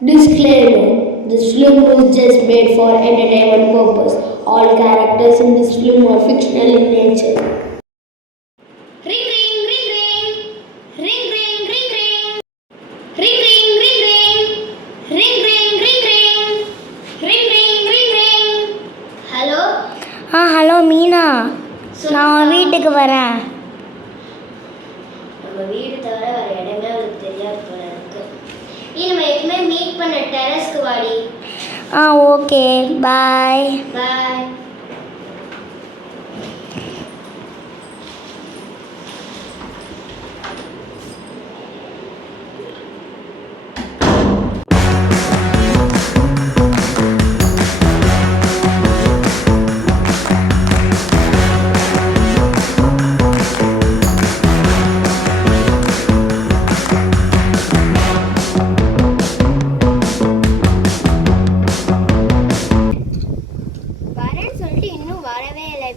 Disclaimer: this film was just made for entertainment purpose. All characters in this film are fictional in nature. Ring ring ring ring ring ring ring ring ring ring ring ring ring ring ring ring ring ring ring. Hello. Hello Meena, நான் உன் வீட்டுக்கு வரேன். நம்ம வீடு தவிர வேற இடமே அவளுக்கு தெரியாது போல இருக்கு. நம்ம எப்பவுமே மீட் பண்ண டெரஸ்க்கு வாடி. ஓகே, பாய். பாய்.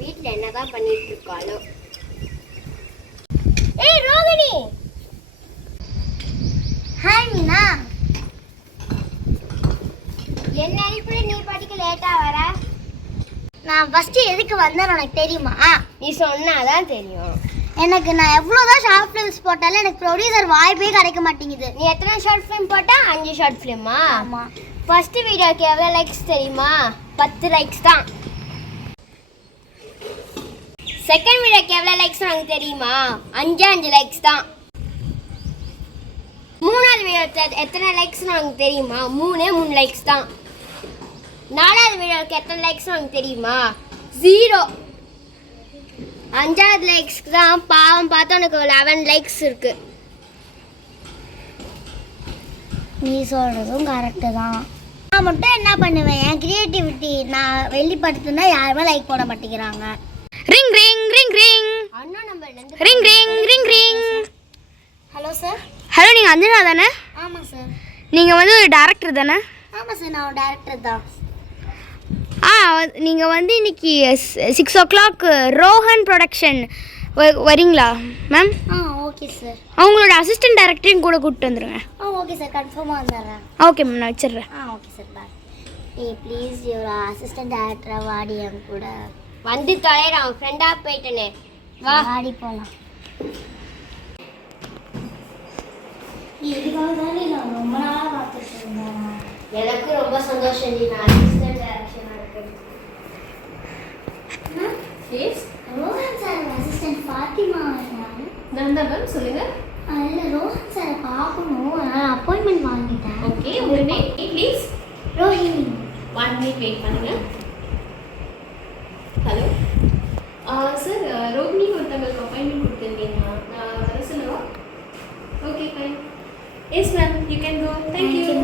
வீட்டில் என்னதான் பண்ணிட்டு இருக்காளோ. ஏய் ரோகிணி. ஹாய் மீனா. என்ன இப்படி நீ பாட்டுக்கு லேட்டா வர? நான் ஃபர்ஸ்ட் எதுக்கு வந்தேன்னு உனக்கு தெரியுமா? நீ சொன்னாதான் தெரியும். எனக்கு நான் எவ்வளோதான் ஷார்ட் ஃபிலிம்ஸ் போட்டாலும் எனக்கு ப்ரொடியூசர் வாய்ப்பே கிடைக்க மாட்டேங்குது. நீ எத்தனை ஷார்ட் ஃபிலிம் போட்டா? 5 ஷார்ட் ஃபிலிமா? ஆமாம். ஃபர்ஸ்ட் வீடியோக்கு எவ்வளோ லைக்ஸ் தெரியுமா? 10 லைக்ஸ் தான். செகண்ட் வீடியோக்கு எவ்வளோ லைக்ஸ் உனக்கு தெரியுமா? 5 லைக்ஸ் தான். மூணாவது வீடியோக்கு எத்தனை லைக்ஸ் உனக்கு தெரியுமா? 3 லைக்ஸ் தான். நாலாவது வீடியோக்கு எத்தனை லைக்ஸ் உனக்கு தெரியுமா? 0. 5வது லைக்ஸ்க்கு தான் பாவம் பார்த்து உனக்கு 11 லைக்ஸ் இருக்கு. நீ சொல்கிறதும் கரெக்டு தான். நான் மட்டும் என்ன பண்ணுவேன், என் கிரியேட்டிவிட்டி நான் வெளிப்படுத்தினா யாருமே லைக் போட மாட்டேங்கிறாங்க. ரிங் ரிங் ரிங் ரிங் அண்ணா நம்பர்லேருந்து ring ring ring ring. Hello sir. Hello, நீங்கள் அஞ்சனா தானே? ஆமாம் சார். நீங்கள் வந்து ஒரு டேரக்டர் தானே? ஆமாம் சார், நான் ஒரு டேரக்டர் தான். நீங்கள் வந்து இன்னைக்கு 6 o'clock ரோஹன் ப்ரொடக்ஷன் வரீங்களா மேம்? Okay sir. அவங்களோட அசிஸ்டன்ட் டேரக்டரையும் கூட கூப்பிட்டு வந்துடுங்க. ஓகே சார், கன்ஃபார்மாக வந்துடுறேன். ஓகே மேம், நான் வச்சிடுறேன். Okay sir, bye. ப்ளீஸ் ஒரு அசிஸ்டன்ட் டேரக்டராக வாடி என் கூட. வந்து தொலைறான், ஃப்ரெண்டாக போயிட்டனே. வா வாடி போகலாம். இதுக்காக தானே நான் ரொம்ப நாளாக பார்த்துட்டு இருந்தேன். எனக்கு ரொம்ப சந்தோஷம். நான் அசிஸ்டன்ட் டைரக்ஷனாக இருக்கேன். Yes, Rohan sir assistant Fathima. நான் தான் மேம், சொல்லுங்கள். இல்லை, ரோஹன் சாரை பார்க்கணும், அதனால் அப்பாயின்மெண்ட் வாங்கிட்டேன். ஓகே, உங்கள் name please. Rohini. 1 minute wait பண்ணுங்கள். ஹலோ சார், ரோஹிணிக்கு ஒருத்தவங்களுக்கு அப்பாயின்மெண்ட் கொடுத்துருக்கீங்க. நான் வர சொல்லவா? Okay fine. Yes ma'am, you can go. Thank you.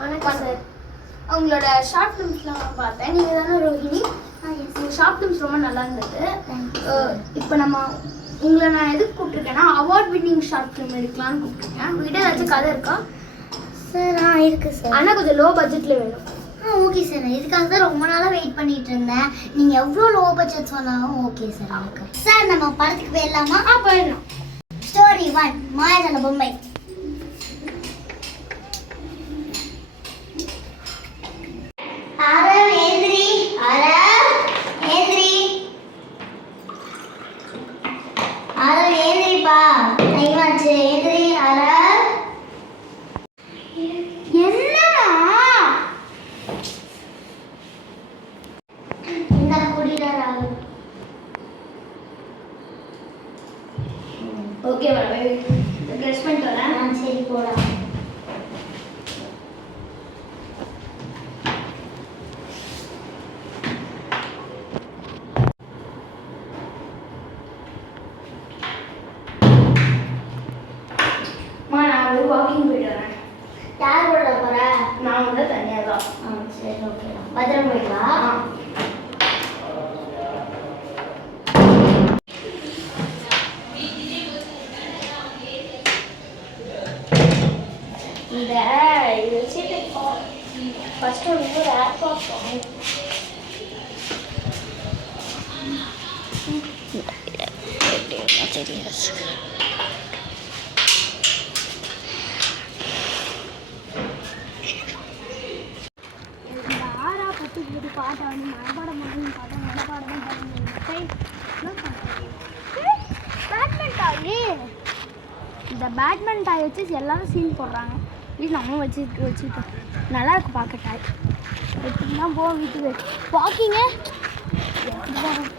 வணக்கம் சார். உங்களோட ஷார்ட் ஃபிலிம்ஸ்லாம் பார்த்தேன். நீங்கள் தானே ரோஹிணி? உங்கள் ஷார்ட் ஃபிலிம்ஸ் ரொம்ப நல்லா இருந்தது. இப்போ உங்களை நான் எதுக்கு கூப்பிட்ருக்கேன்னா, அவார்ட் வின்னிங் ஷார்ட் ஃபிலிம் எடுக்கலான்னு கூப்பிட்ருக்கேன். உங்கள்கிட்ட ஏதாச்சும் கதை இருக்கா? சார் இருக்குது சார். ஆனால் கொஞ்சம் லோ பட்ஜெட்டில் வேணும். ஓகே சார், நான் இதுக்காக தான் ரொம்ப நாளாக வெயிட் பண்ணிட்டு இருந்தேன். நீங்கள் எவ்வளோ லோ பட்ஜெட் சொன்னாலும் ஓகே சார். ஓகே சார், நம்ம படத்துக்கு போயிடலாமா? போயிடலாம். ஸ்டோரி 1, மாயாஜால பொம்மை. ஓகே மேடம், ட்ரெஸ் பண்ணிட்டு வரேன். சரி, போகலாம். நான் ஒரு வாக்கிங் போயிட்டு வரேன். யார் கூட போகிற? நான் வந்து தனியாக தான். சரி, ஓகே. பத்திரம் போயிட்டு வா. இது வச்சுட்டு ஃபஸ்ட்டு ஒரு ஏர்பாட் இந்த ஆறா பத்து பாட்டை வந்து மனப்பாடம் பண்ணி பேட்மிண்டன் இந்த பேட்மிண்டன் டாய் வச்சு எல்லாரும் சீன் போடுறாங்க. வீட்டில் நம்மளும் வச்சுருக்கோம். நல்லா இருக்கு பார்க்க டாய். எப்படிலாம் போவோம் வீட்டுக்கு வாக்கிங்க. எப்படி போகிறோம்?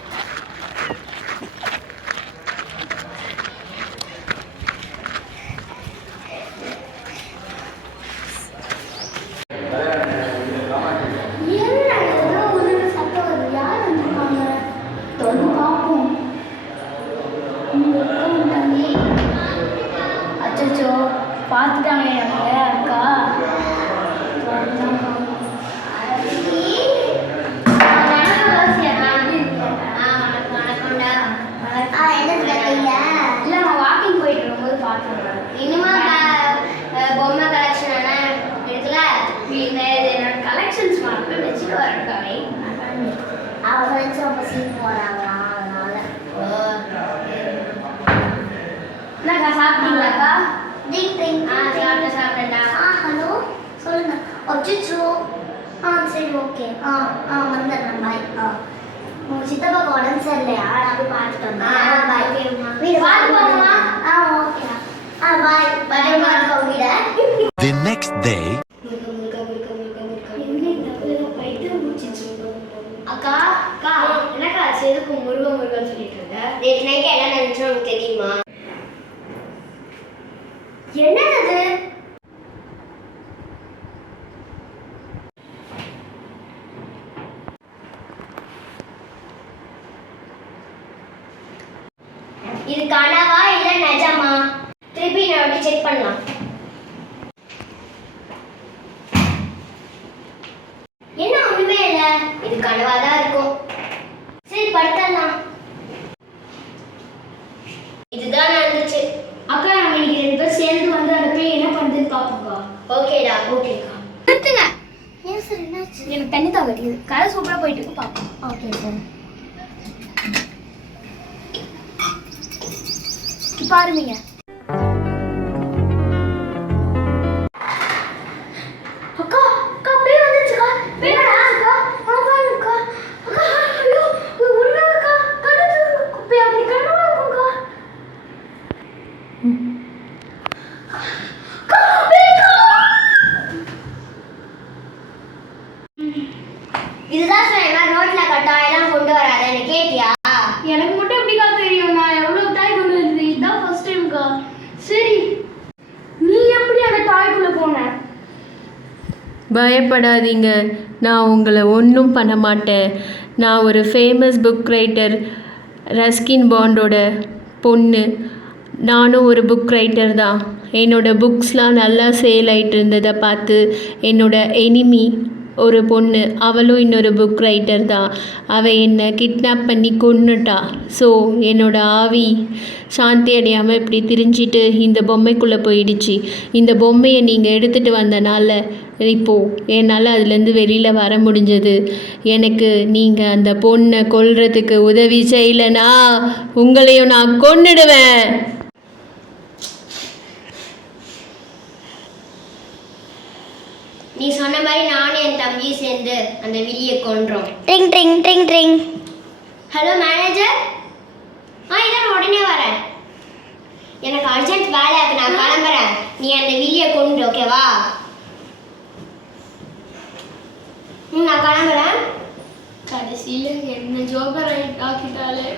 அச்சோ பார்த்துட்டாங்க அக்கா. இல்லை நான் வாக்கிங் போயிட்டு இருக்கும்போது பார்த்தேன். இனிமே பொம்மை கலெக்ஷன் என்ன இருக்குல்ல, என்னோட கலெக்ஷன்ஸ் மட்டும் வச்சுட்டு வரட்டாவே. அவங்க ஃப்ரெண்ட்ஸ் ரொம்ப சீன் போகிறாங்களா, அதனால. என்னக்கா சாப்பிட்டீங்களாக்கா? சாப்பிட்டேன்டா. ஹலோ சொல்லுங்க. அச்சோ சரி ஓகே. வந்துடுறேன். பாய். உங்கள் சித்தப்பாக்கு உடம்பு சரியில்லையா? நான் போய் பார்த்துட்டு வந்தேன். பாய். வீடு பார்த்துக்கோங்கம்மா. ஓகேடா. பாய். பயமா இருக்க வீட. The next day. அக்கா அக்கா என்னக்கா எதுக்கு முருகன் சொல்லிட்டு இருக்க? நேற்று நைட்டு என்ன நினைச்சோம் உனக்கு தெரியுமா? என்னது? இது கனவா இல்ல நிஜமா? திருப்பி நான் செக் பண்ணலாம். என்ன ஒண்ணுமே இல்ல, இது கனவா தான் இருக்கும். சரி படுத்தலாம். இதுதான் நடந்துச்சு. அக்கா நம்ம இன்னைக்கு 2 பேரும் சேர்ந்து வந்து அந்த பேய் என்ன பண்ணுதுன்னு பார்ப்போம்க்கா. ஓகேடா. ஓகேக்கா. நிறுத்துங்க. ஏன் சார் என்னாச்சு? எனக்கு தண்ணி தாவடிக்குது. கதை சூப்பராக போயிட்டு இருக்கு, பார்ப்போம். Okay sir. பாருங்க. அக்கா அக்கா பேய் வந்துச்சுக்கா. பேய்டா அக்கா. பாருங்கக்கா. அக்கா ஐயோ உண்மையாக்கா. கண்ணு பேய் அப்படி கண்ணா இருக்கும்க்கா. இதுதான் சொன்னேன், ரோட்ல கட்டாயெல்லாம் கொண்டு வராத. என்ன கேட்டியா? எனக்கு மட்டும் எப்படிக்கா தெரியும்? நான் எவ்வளவு டாய் கொண்டு வந்து இதுதான் ஃபர்ஸ்ட் டைம்க்கா. சரி நீ எப்படி அந்த டாய்க்குள்ள போன? பயப்படாதீங்க, நான் உங்களை ஒன்றும் பண்ண மாட்டேன். நான் ஒரு ஃபேமஸ் புக் ரைட்டர், ரஸ்கின் பாண்டோட பொண்ணு. நானும் ஒரு புக் ரைட்டர் தான். என்னோடய புக்ஸ்லாம் நல்லா சேல் ஆகிட்டு இருந்ததை பார்த்து என்னோடய எனிமி ஒரு பொண்ணு, அவளும் இன்னொரு புக் ரைட்டர் தான், அவள் என்னை கிட்னாப் பண்ணி கொன்னுட்டா. ஸோ என்னோடய ஆவி சாந்தி அடையாமல் இப்படி திரிஞ்சிட்டு இந்த பொம்மைக்குள்ளே போயிடுச்சு. இந்த பொம்மையை நீங்கள் எடுத்துகிட்டு வந்தனால இப்போது என்னால் அதுலேருந்து வெளியில் வர முடிஞ்சது. எனக்கு நீங்கள் அந்த பொண்ணை கொல்றதுக்கு உதவி செய்யலைனா உங்களையும் நான் கொன்னுடுவேன். நீ சொன்ன மாதிரி நானும் என் தம்பியும் சேர்ந்து அந்த வில்லியை கொன்றோம். ட்ரிங் ட்ரிங் ட்ரிங் ட்ரிங். Hello manager. இதான் உடனே வரேன். எனக்கு அர்ஜென்ட் வேலை இருக்கு, நான் கிளம்புறேன். நீ அந்த வில்லியை கொண்டு ஓகேவா? நான் கிளம்புறேன். கடைசியில் என்ன ஜோக்கர் ஆக்கிட்டாலே.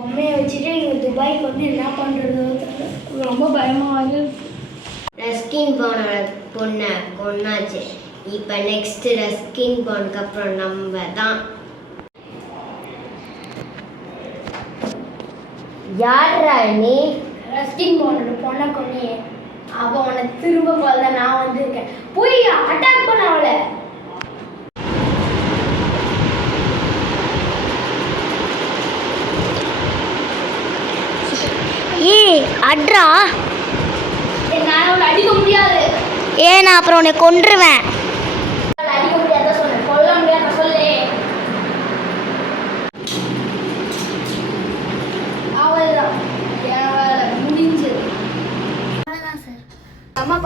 பொம்மையை வச்சுட்டு இங்கே துபாய்க்கு வந்து என்ன பண்ணுறது ரொம்ப பயமாக இருக்கு. ரஸ்கின் பானோட பொண்ணை கொன்னாச்சு. இப்போ நெக்ஸ்ட்டு ரஸ்கின் பானுக்கு அப்புறம் நம்ம தான். யாரா நீ? ரஸ்கின் பானோட பொண்ணை கொன்னியே, அவள் உன்னை திரும்ப கொல்ல நான் வந்திருக்கேன். போய் அட்டாக் பண்ண அவளை. அட்ரா. என்னால் அவளை அடிக்க முடியாது. நான் அப்புறம் உன்னை கொன்றுவேன். அடிக்க முடியாத சொன்னேன், கொல்ல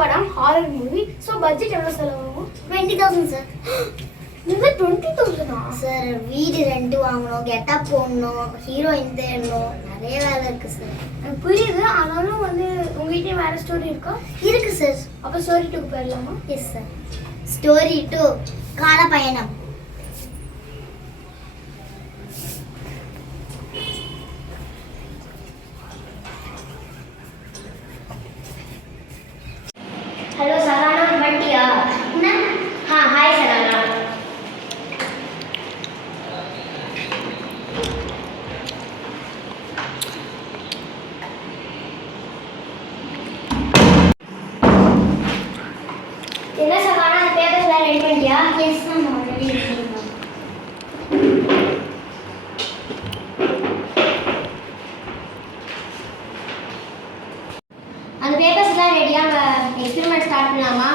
படம் ஹாரர் மூவி. ஸோ பட்ஜெட் எவ்வளோ செலவாகும்? 20,000 சார். இது 20,000 சார் வீடு ரெண்ட் வாங்கணும், கெட்டப் போடணும், ஹீரோயின் தேடணும், நிறைய வேலை இருக்கு சார். எனக்கு புரியுது. ஆனாலும் வந்து உங்ககிட்ட வேற ஸ்டோரி இருக்கா? இருக்கு சார். அப்போ ஸ்டோரி 2 போயிடலாமா? Yes sir. ஸ்டோரி 2 கால பயணம். ஹலோ சகானா, வண்டியா? என்ன? ஹாய் சகானா. என்ன சகானா, அந்த பேப்பர்ஸ்லாம் ரெடி பண்ணிட்டியா? எஸ் மேம், ஆல்ரெடி இருக்கு மேம். அந்த பேப்பர்ஸ்லாம் ரெடியா? எக்ஸ்பெரிமெண்ட் ஸ்டார்ட் பண்ணலாமா?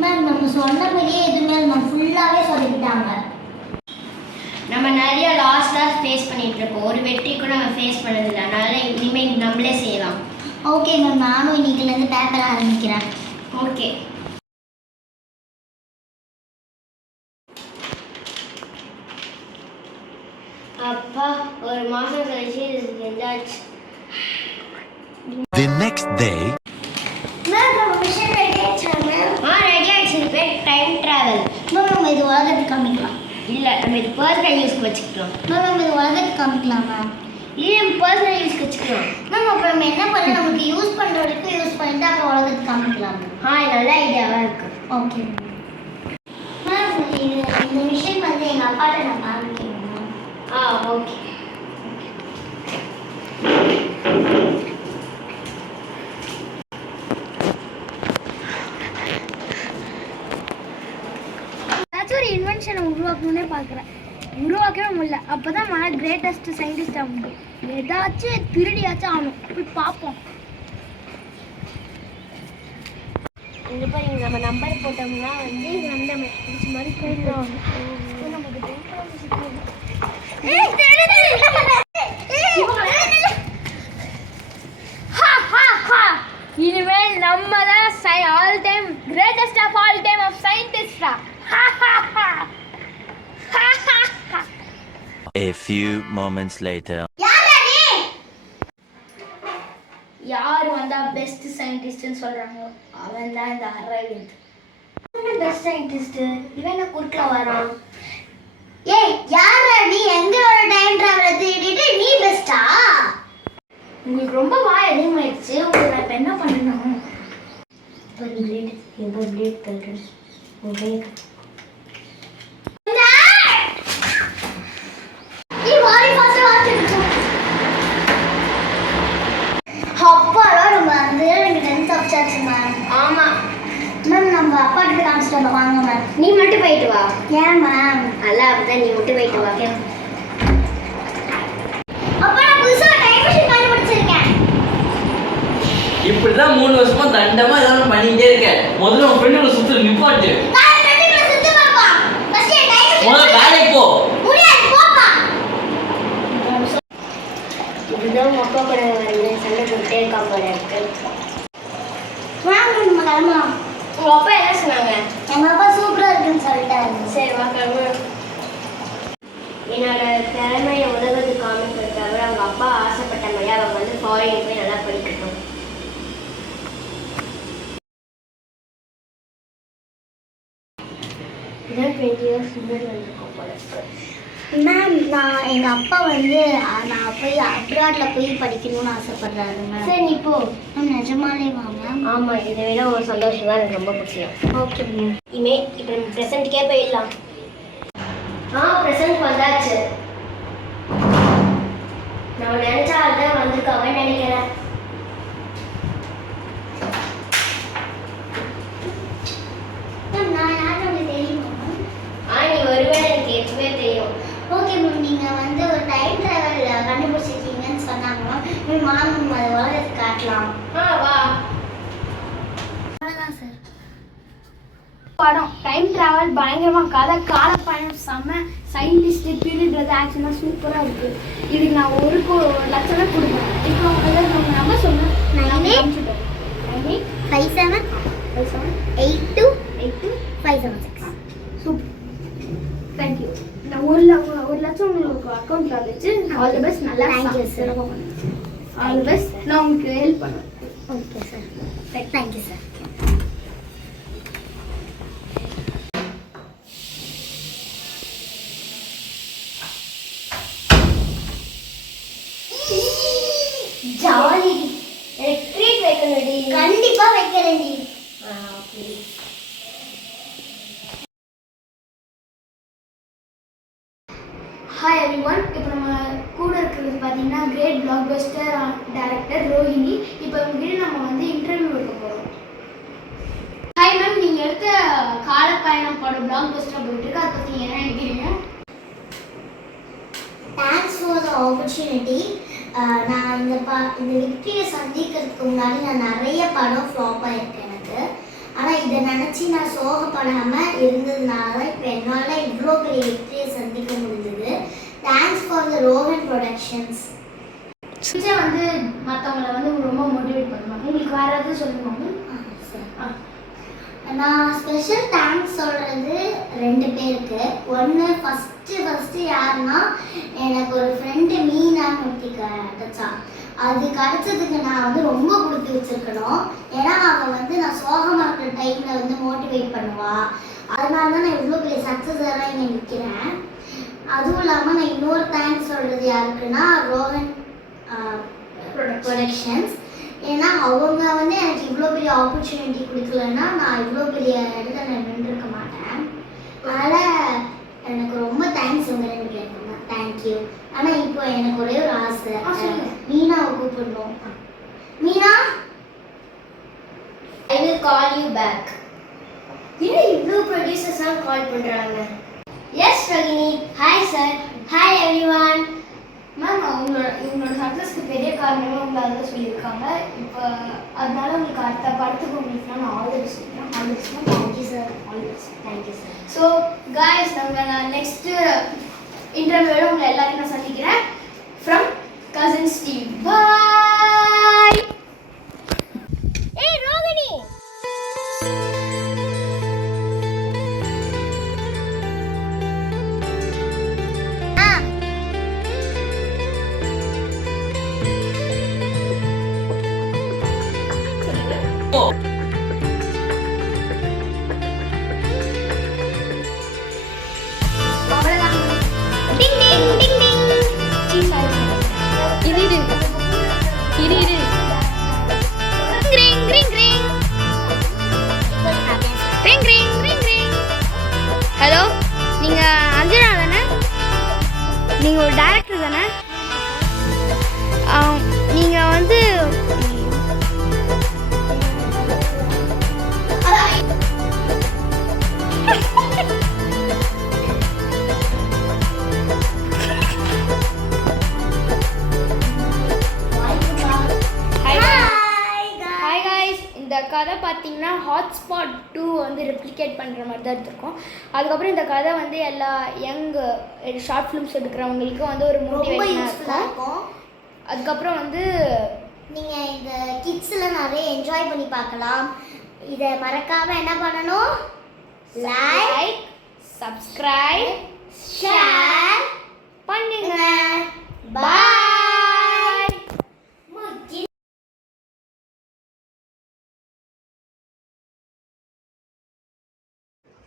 மேம் நம்ம சொன்னபடியே எதுவுமே மேம் ஃபுல்லாகவே சொல்லிவிட்டாங்க. நம்ம நிறைய லாஸ்லாம் ஃபேஸ் பண்ணிட்டு இருக்கோம். ஒரு வெற்றி கூட நம்ம ஃபேஸ் பண்ணதில்லை. அதனால இனிமேல் நம்மளே செய்யலாம். ஓகே மேம், நானும் இன்னைக்குலேருந்து பேப்பர் ஆரம்பிக்கிறேன். ஓகே. அப்பா, ஒரு மாதம் கழிச்சு எந்தாச்சு. The next day. மேம் நம்ம மிஷன் ரெடி ஆயிடுச்சா மேம்? ரெடி ஆயிடுச்சு. இது பேர் டைம் ட்ராவல். மேம் நம்ம இது உலகத்துக்கு காமிக்கலாம். இல்லை, நம்ம இது பர்சனல் யூஸ்க்கு வச்சுக்கலாம். மேம் நம்ம இது உலகத்துக்கு காமிக்கலாம் மேம். இல்லை, நம்ம பர்சனல் யூஸ்க்கு வச்சுக்கலாம். மேம் அப்போ நம்ம என்ன பண்ணலாம், நமக்கு யூஸ் பண்ணுற வரைக்கும் யூஸ் பண்ணிட்டு அப்புறம் உலகத்துக்கு காமிக்கலாம் மேம். இது நல்ல ஐடியாவாக இருக்குது. Okay ma'am. இந்த மிஷன் வந்து எங்கள் அப்பாட்ட நான் காமிக்கிறேன் மேம். ஓகே. ஏதாச்சும் ஒரு இன்வென்ஷனை உருவாக்கணும்னே பார்க்குறேன். உருவாக்கவே முடியல. அப்போ தான் நான் கிரேட்டஸ்ட் சயின்டிஸ்டாக முடியும். ஏதாச்சும் திருடியாச்சும் ஆகணும். போய் பார்ப்போம். இங்கே பாருங்க, நம்ம நம்பர் போட்டோம்னா வந்து அந்த மெசேஜ் மாதிரி போயிடலாம். இனிமேல் நம்ம தான் all time greatest of all time of சயின்டிஸ்டா. A few moments later. யார் வந்தா பெஸ்ட் சயின்டிஸ்ட்னு சொல்றாங்க, அவன் தான் இந்த அரவிந்த். பெஸ்ட் சயின்டிஸ்ட் இவன் என்ன குறுக்கல வரான்? ஏய் யாரா நீ? எங்களோட டைம் டிராவலை தேடிட்டு நீ பெஸ்டா? உங்களுக்கு ரொம்ப வாய் அதிகமாயிடுச்சு. உங்களுக்கு நான் இப்போ என்ன பண்ணணும்? நீ வாரி ஃபாஸ்டா வாசிச்சு. அப்பாலாம் நம்ம வந்து எனக்கு 10th ஆப்ஷன்ஸ் மேம். ஆமாம் மேம் நம்ம அப்பா கிட்ட காமிச்சிட்டு வாங்க மேம். நீ மட்டும் போயிட்டு வா. ஏன் மேம்? அல்ல, அப்படிதான், நீ மட்டும் போயிட்டு வா. அப்பா நான் புதுசா டைம் மிஷின் கண்டுபிடிச்சிருக்கேன். இப்படிதான் 3 வருஷமா தண்டமா ஏதாவது பண்ணிட்டே இருக்கேன். முதல்ல உன் ஃப்ரெண்டோட சுத்து நிப்பாட்டு. நான் ஃப்ரெண்டுல சுத்தி பாப்பா. ஃபர்ஸ்ட் டைம் மிஷின் முதல்ல வேலைக்கு போ. முடியாது போப்பா. இதுதான் உங்கள் அப்பா கூட வந்து சண்டை போட்டே இருக்கா போல இருக்கு. வாங்க நம்ம கிளம்பலாம். உங்கள் அப்பா என்ன சொன்னாங்க? எங்க அப்பா சூப்பரா இருக்குன்னு சொல்லிட்டாரு. சரி, வா கிளம்பு. என்னோட திறமையை உலகத்துக்கு காமிக்கிறதுக்காக அவங்க அப்பா ஆசைப்பட்ட மாதிரி அவங்க வந்து ஃபாரின் போய் நல்லா படிக்கட்டும். இதான் 20 இயர்ஸ் முன்னாடி வந்திருக்கோம் போல இருக்கு. மேம் நான் எங்க அப்பா வந்து நான் போய் அப்ராட்ல போய் படிக்கணும்னு ஆசைப்படுறாரு மேம். சரி, நீ போ. மேம் நிஜமாலே வா மேம். ஆமாம், இதை விட ஒரு சந்தோஷம் தான் எனக்கு ரொம்ப பிடிக்கும். Okay ma'am. இப்போ நம்ம ப்ரெசண்ட்டுக்கே போயிடலாம். ப்ரெசண்ட் வந்தாச்சு. நம்ம நினச்சா அதுதான் வந்திருக்காங்கன்னு நினைக்கிறேன். மேம் நான் யாரும் உங்களுக்கு தெரியுமா மேம்? நீ வருவேன்னு எனக்கு எப்பவே தெரியும். Okay ma'am. நீங்கள் வந்து ஒரு டைம் ட்ராவல் கண்டுபிடிச்சிருக்கீங்கன்னு சொன்னாங்க மேம். வாங்க அதை உலகத்துக்கு காட்டலாம். வா. அவ்வளோதான் சார். படம் டைம் டிராவல் பயங்கரமாக கதை கால பயணம் செம்ம சயின்டிஸ்ட் பீரியட் ஆக்ஷனாக சூப்பராக இருக்குது. இதுக்கு நான் ஒரு லட்சம் கொடுப்பேன். இப்போ நம்ம நம்பர் சொன்னேன். 98 57 ரோஹன். All best. நான் உங்களுக்கு ஹெல்ப் பண்ணுவேன். Okay sir. Thank you sir. Jolly. எனக்கு ட்ரீட் வைக்கணும்டி. கண்டிப்பா வைக்கிறேன்டி. ஓகே. Hi everyone. இப்போ நம்ம கூட இருக்கிறது பார்த்தீங்கன்னா great blockbuster director Rohini. இப்போ இவங்ககிட்ட நம்ம வந்து இன்டர்வியூ எடுக்க போகிறோம். ஹாய் மேம், நீங்கள் எடுத்த காலப்பயணம் படம் பிளாக் பஸ்டர் போயிட்டு இருக்கு, அதை பற்றி என்ன நினைக்கிறீங்க? Thanks for the opportunity. நான் இந்த விக்டரியை சந்திக்கிறதுக்கு முன்னாடி நான் நிறைய படம் ஃப்ளாப் ஆகிருக்கேன் எனக்கு. ஆனால் இதை நினச்சி நான் சோகப்படாமல் இருந்ததுனால இப்போ என்னால் இவ்வளோ பெரிய விக்டரியை சந்திக்க முடிஞ்சது. Thanks for the Rohan productions. வந்து மற்றவங்களை வந்து ரொம்ப மோட்டிவேட் பண்ணுவாங்க. உங்களுக்கு வேறு எதாவது சொல்லுவாங்க? நான் ஸ்பெஷல் தேங்க்ஸ் சொல்கிறது 2 பேருக்கு. ஒன்று ஃபஸ்ட்டு யாருன்னா, எனக்கு ஒரு ஃப்ரெண்டு மீனான்னு ஒருத்தி கிடச்சா. அது கிடச்சதுக்கு நான் வந்து ரொம்ப கொடுத்து வச்சுருக்கணும். ஏன்னா அவள் வந்து நான் சோகமாக இருக்கிற டைமில் வந்து மோட்டிவேட் பண்ணுவாள். அதனால தான் நான் இவ்வளோ பெரிய சக்ஸஸராக இங்கே நிற்கிறேன். அதுவும் இல்லாமல் நான் இன்னொரு தேங்க்ஸ் சொல்கிறது யாருக்குன்னா ரோஹன் ப்ரொடக்ஷன்ஸ். ஏன்னா அவங்க வந்து எனக்கு இவ்வளோ பெரிய ஆப்பர்ச்சுனிட்டி கொடுக்கலன்னா நான் இவ்வளோ பெரிய இடத்துல நான் நின்றுருக்க மாட்டேன். அதனால் எனக்கு ரொம்ப தேங்க்ஸ் உங்கள் 2 பேருக்குங்க. தேங்க்யூ. ஆனால் இப்போ எனக்கு ஒரே ஒரு ஆசை, மீனாவை கூப்பிடணும். Meena, I will call you back. ஏன் இவ்வளோ ப்ரொடியூசர்ஸ்லாம் கால் பண்ணுறாங்க? Yes Rohini. Hi sir. Hi everyone. Ma'am, இவங்களோட சக்ஸஸ்க்கு பெரிய காரணமே உங்களை அதை சொல்லியிருக்காங்க. இப்போ அதனால உங்களுக்கு அடுத்த படத்துக்கு உங்களுக்கு நான் ஆல் தி பெஸ்ட் சொல்கிறேன். All the best. Thank you sir. All the best. Thank you sir. So guys, நான் நெக்ஸ்ட்டு இன்டர்வியூவில் உங்களை எல்லாரையும் நான் சந்திக்கிறேன். From cousin Steve. பாய். ஏய் ரோஹிணி. ஹலோ, நீங்கள் அஞ்சனா தானே? நீங்கள் ஒரு டைரக்டர் தானே? நீங்கள் வந்து இந்த கதை பார்த்தீங்கன்னா ஹாட்ஸ்பாட் 2 வந்து ரெப்ளிகேட் பண்ணுற மாதிரி தான் எடுத்திருக்கோம். அதுக்கப்புறம் இந்த கதை வந்து எல்லா யங் ஷார்ட் ஃபிலிம்ஸ் எடுக்கிறவங்களுக்கு வந்து ஒரு மோட்டிவேஷனாக இருக்கும். அதுக்கப்புறம் வந்து நீங்கள் இந்த கிட்ஸில் நிறைய என்ஜாய் பண்ணி பார்க்கலாம். இதை மறக்காமல் என்ன பண்ணணும்? லைக், சப்ஸ்கிரைப், ஷேர் பண்ணுங்க. பாய்.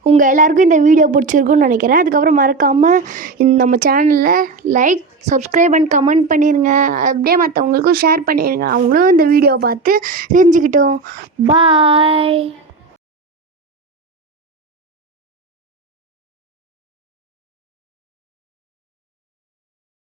உங்கள் எல்லாருக்கும் இந்த வீடியோ பிடிச்சிருக்குன்னு நினைக்கிறேன். அதுக்கப்புறம் மறக்காமல் நம்ம சேனலில் லைக், சப்ஸ்கிரைப் அண்ட் கமெண்ட் பண்ணிடுங்க. அப்படியே மற்றவங்களுக்கும் ஷேர் பண்ணிடுங்க. அவங்களும் இந்த வீடியோ பார்த்து தெரிஞ்சுக்கிட்டோம். பாய்.